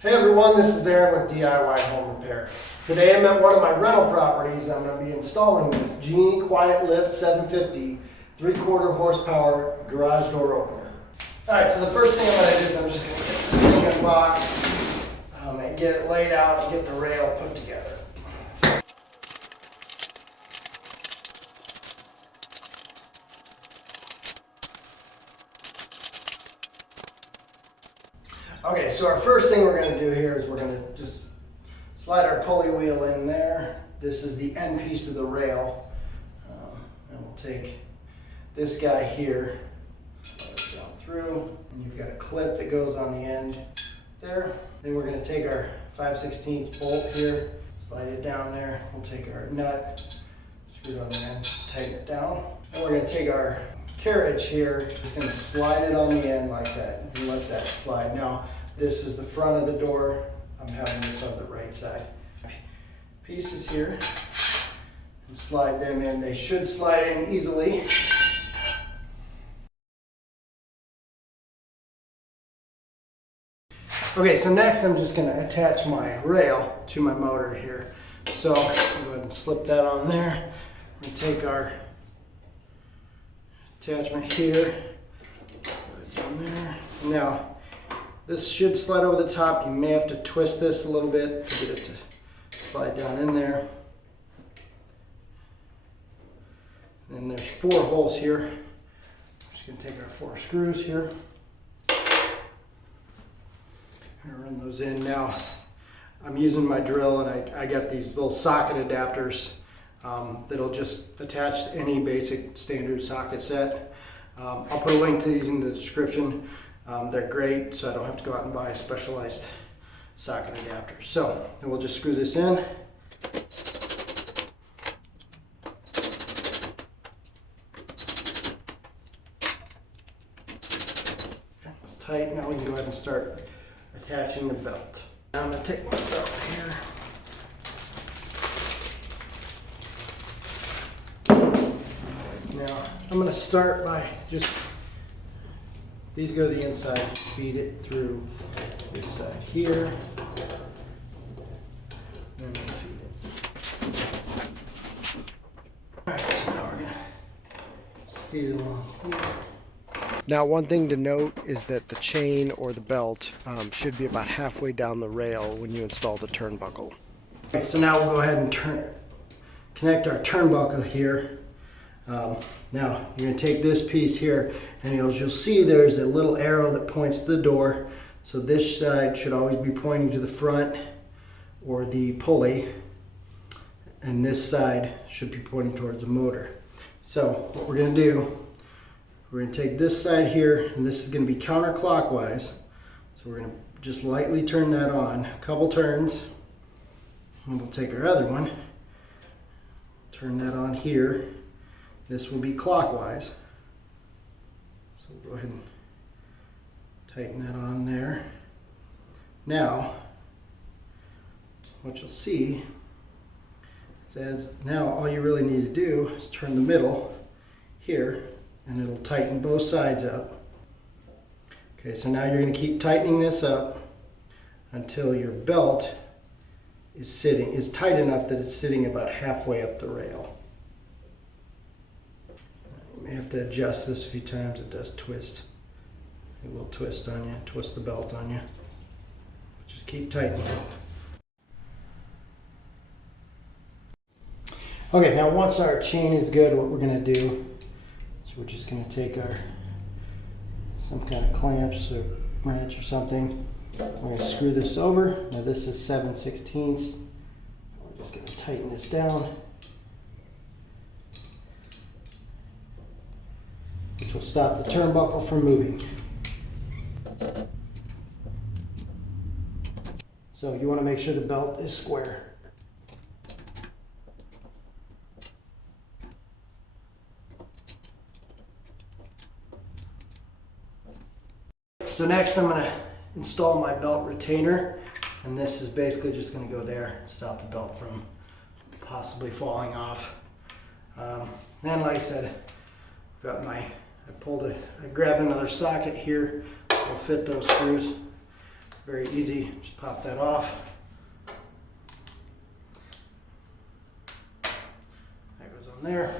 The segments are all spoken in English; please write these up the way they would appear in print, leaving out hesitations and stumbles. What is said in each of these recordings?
Hey everyone, this is Aaron with DIY Home Repair. Today I'm at one of my rental properties. I'm going to be installing this Genie QuietLift 750 3/4 horsepower garage door opener. Alright, so the first thing I'm going to do is I'm just going to get this thing unboxed and get it laid out and get the rail put together. Okay, so our first thing we're going to do here is we're going to just slide our pulley wheel in there. This is the end piece of the rail. And we'll take this guy here, slide it down through, and you've got a clip that goes on the end there. Then we're going to take our 5/16 bolt here, slide it down there. We'll take our nut, screw it on the end, tighten it down. And we're going to take our carriage here, just going to slide it on the end like that and let that slide. Now, this is the front of the door. I'm having this on the right side. Pieces here, and slide them in. They should slide in easily. Okay, so next I'm just going to attach my rail to my motor here. So I'll go ahead and slip that on there. We're going to take our attachment here, slide down there. Now, this should slide over the top. You may have to twist this a little bit to get it to slide down in there. And then there's 4 holes here. I'm just going to take our 4 screws here and run those in. Now, I'm using my drill and I got these little socket adapters that'll just attach to any basic standard socket set. I'll put a link to these in the description. They're great, so I don't have to go out and buy a specialized socket adapter. So, then we'll just screw this in. Okay, it's tight. Now we can go ahead and start attaching the belt. Now I'm going to take my belt here. Now, I'm going to start by just, these go to the inside, just feed it through this side here. And then feed it. Alright, so now we're going to feed it along here. Now, one thing to note is that the chain or the belt should be about halfway down the rail when you install the turnbuckle. Okay, so now we'll go ahead and connect our turnbuckle here. Now, you're going to take this piece here, and you'll see there's a little arrow that points to the door. So this side should always be pointing to the front or the pulley, and this side should be pointing towards the motor. So what we're going to do, we're going to take this side here, and this is going to be counterclockwise. So we're going to just lightly turn that on, a couple turns, and we'll take our other one, turn that on here. This will be clockwise. So we'll go ahead and tighten that on there. Now, what you'll see is now all you really need to do is turn the middle here, and it'll tighten both sides up. Okay, so now you're going to keep tightening this up until your belt is tight enough that it's sitting about halfway up the rail. You have to adjust this a few times. It does twist. It will twist on you, twist the belt on you. Just keep tightening it. Okay, now once our chain is good, what we're going to do is we're just going to take some kind of clamps or wrench or something. We're going to screw this over. Now this is 7/16. We're just going to tighten this down, which will stop the turnbuckle from moving. So you want to make sure the belt is square. So next I'm going to install my belt retainer, and this is basically just going to go there, stop the belt from possibly falling off. And like I said, got I grabbed another socket here. We'll fit those screws very easy. Just pop that off. That goes on there.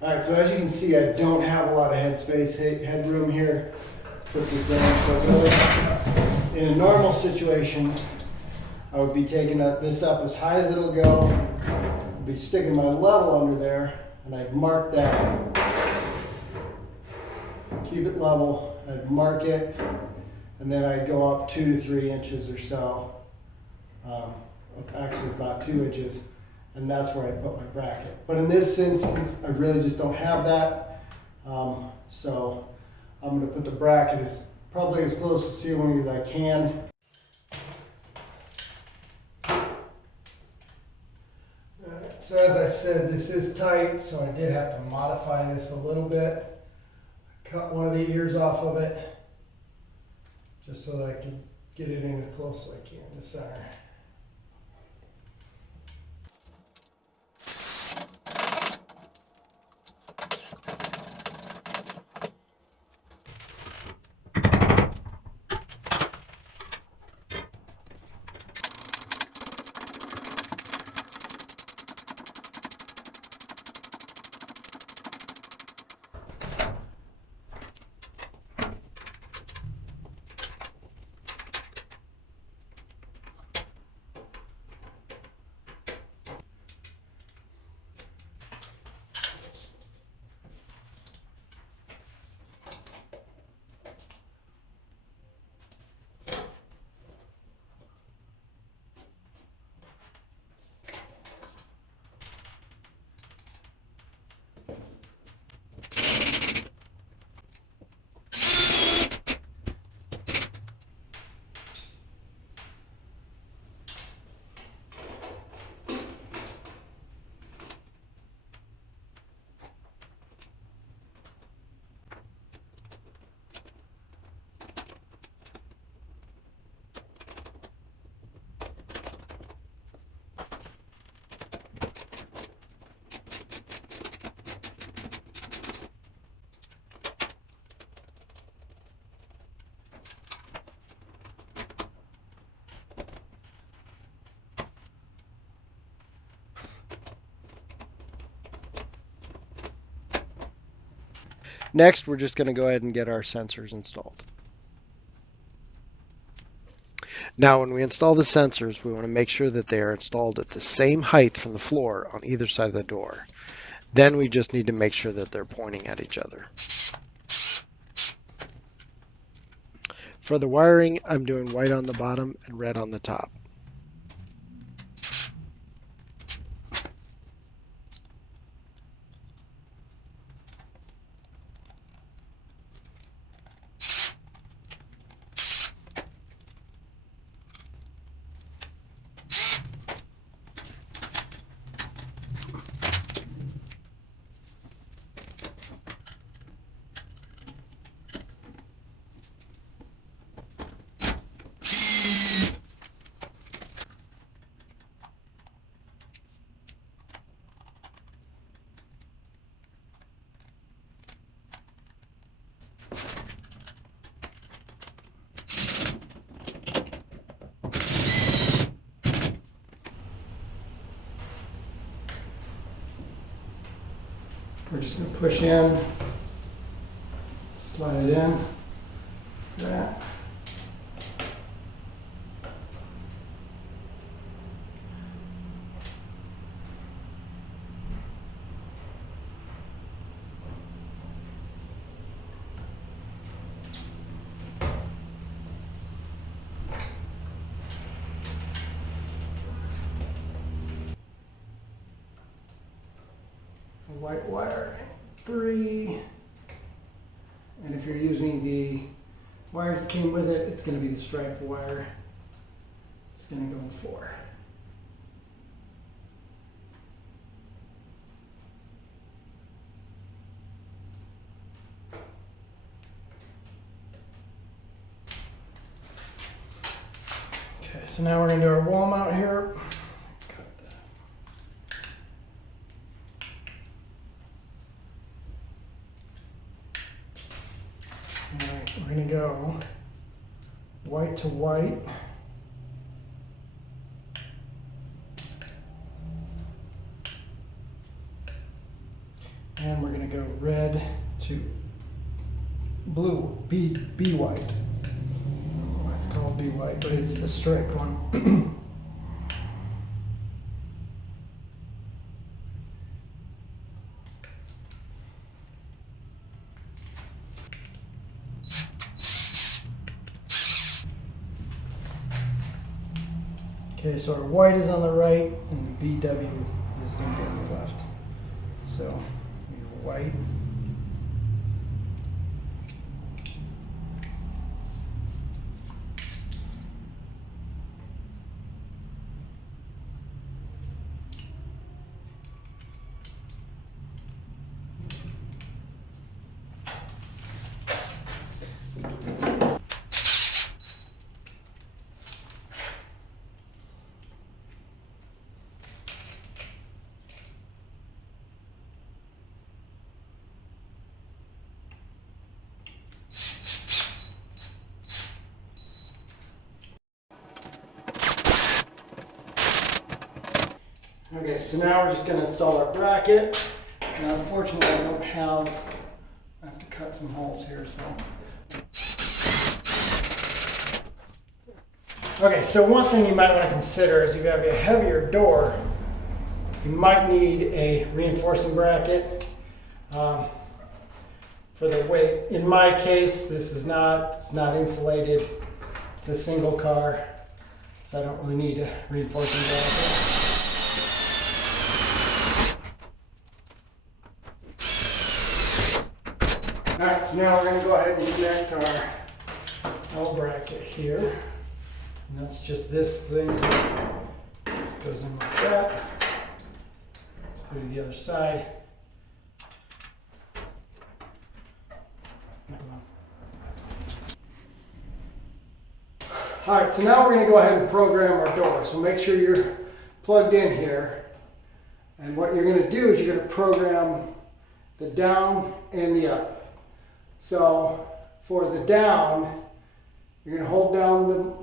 All right, so as you can see, I don't have a lot of headroom here. Put this in, so really, in a normal situation, I would be taking this up as high as it'll go. I'd be sticking my level under there, and I'd mark that. Keep it level. I'd mark it, and then I'd go up 2 to 3 inches or so. Actually, about 2 inches. And that's where I put my bracket. But in this instance, I really just don't have that. So I'm going to put the bracket probably as close to the ceiling as I can. Alright, so as I said, this is tight, so I did have to modify this a little bit. Cut one of the ears off of it, just so that I could get it in as close as I can to center. Next, we're just going to go ahead and get our sensors installed. Now, when we install the sensors, we want to make sure that they are installed at the same height from the floor on either side of the door. Then we just need to make sure that they're pointing at each other. For the wiring, I'm doing white on the bottom and red on the top. We're just going to push in, slide it in, that. White wire 3, and if you're using the wires that came with it, it's going to be the striped wire. It's going to go in 4. Okay, so now we're going to do our wall mount here. Cut that. we're going to go white to white. And we're going to go red to blue, B white. It's called B white, but it's the striped one. Okay, so our white is on the right and the BW is going to be on the left. So, white. Okay, so now we're just going to install our bracket. Now, unfortunately, I don't have, I have to cut some holes here, so. Okay, so one thing you might want to consider is if you have a heavier door, you might need a reinforcing bracket for the weight. In my case, this is not, it's not insulated. It's a single car, so I don't really need a reinforcing bracket. Alright, so now we're going to go ahead and connect our L bracket here. And that's just this thing. Just goes in like that. Let's go to the other side. Alright, so now we're going to go ahead and program our door. So make sure you're plugged in here. And what you're going to do is you're going to program the down and the up. So for the down, you're going to hold down the,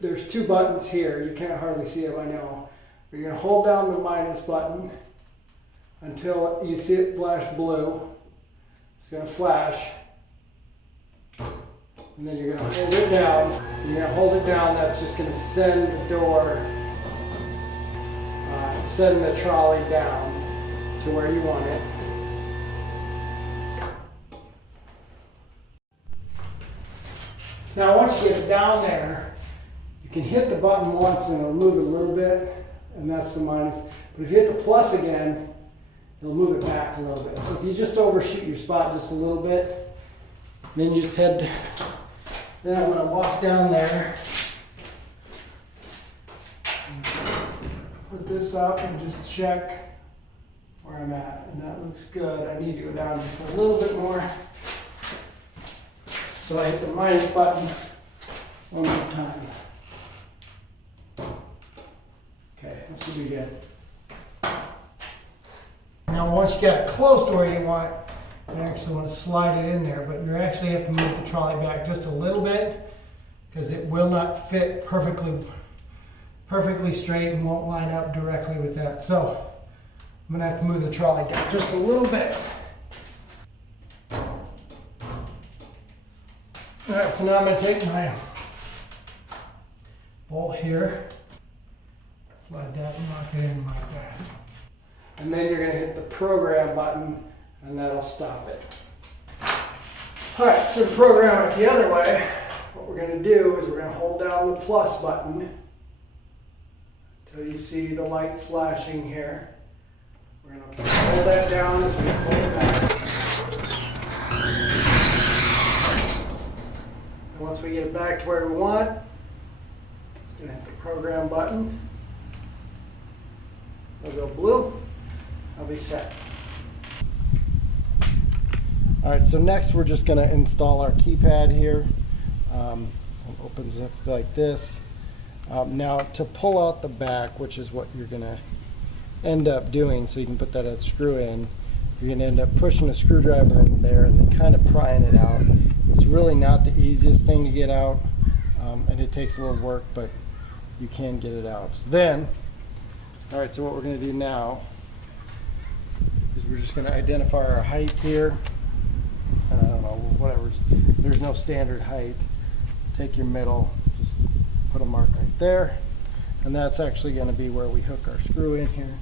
there's two buttons here. You can't hardly see them, I know. But you're going to hold down the minus button until you see it flash blue. It's going to flash. And then you're going to hold it down. You're going to hold it down. That's just going to send the door, send the trolley down to where you want it. Now once you get it down there, you can hit the button once and it'll move it a little bit, and that's the minus. But if you hit the plus again, it'll move it back a little bit. So if you just overshoot your spot just a little bit, then you just head, then I'm going to walk down there, and put this up and just check where I'm at. And that looks good. I need to go down just a little bit more. So I hit the minus button one more time. Okay, that should be good. Now once you get it close to where you want, you actually want to slide it in there, but you actually have to move the trolley back just a little bit because it will not fit perfectly straight and won't line up directly with that. So I'm going to have to move the trolley down just a little bit. Alright, so now I'm going to take my bolt here, slide that and lock it in like that. And then you're going to hit the program button and that'll stop it. Alright, so to program it the other way, what we're going to do is we're going to hold down the plus button until you see the light flashing here. We're going to hold that down as we pull it back. Once we get it back to where we want, just going to hit the program button. It'll go blue. I'll be set. Alright, so next we're just going to install our keypad here. It opens up like this. Now to pull out the back, which is what you're going to end up doing, so you can put that screw in, you're going to end up pushing a screwdriver in there and then kind of prying it out. It's really not the easiest thing to get out, and it takes a little work, but you can get it out. So then, all right, so what we're going to do now is we're just going to identify our height here. I don't know, whatever. There's no standard height. Take your middle, just put a mark right there, and that's actually going to be where we hook our screw in here.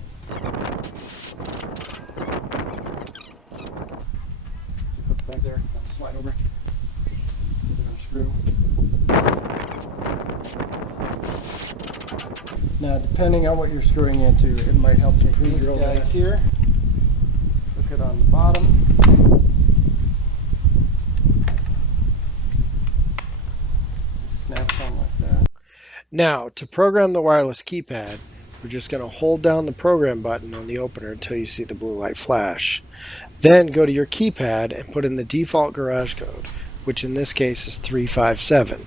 Just put it back there, slide over. Put our screw. Now, depending on what you're screwing into, it might help to pre-drill that here. Hook it on the bottom. Snaps on like that. Now, to program the wireless keypad, we're just going to hold down the program button on the opener until you see the blue light flash. Then go to your keypad and put in the default garage code, which in this case is 357.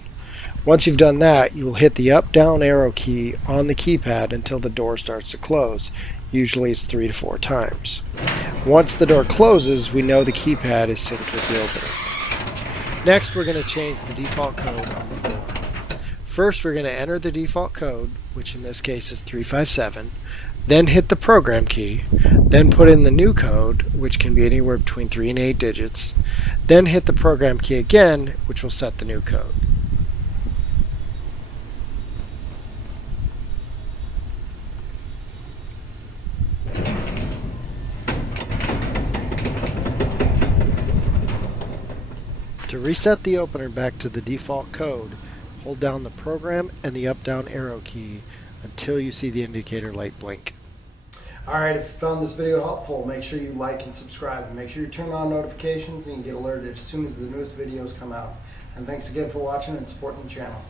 Once you've done that, you will hit the up-down arrow key on the keypad until the door starts to close. Usually it's 3 to 4 times. Once the door closes, we know the keypad is synced with the opener. Next, we're going to change the default code on the door. First, we're going to enter the default code, which in this case is 357, then hit the program key, then put in the new code, which can be anywhere between 3 and 8 digits, then hit the program key again, which will set the new code. To reset the opener back to the default code, hold down the program and the up-down arrow key until you see the indicator light blink. Alright, if you found this video helpful, make sure you like and subscribe. And make sure you turn on notifications and you get alerted as soon as the newest videos come out. And thanks again for watching and supporting the channel.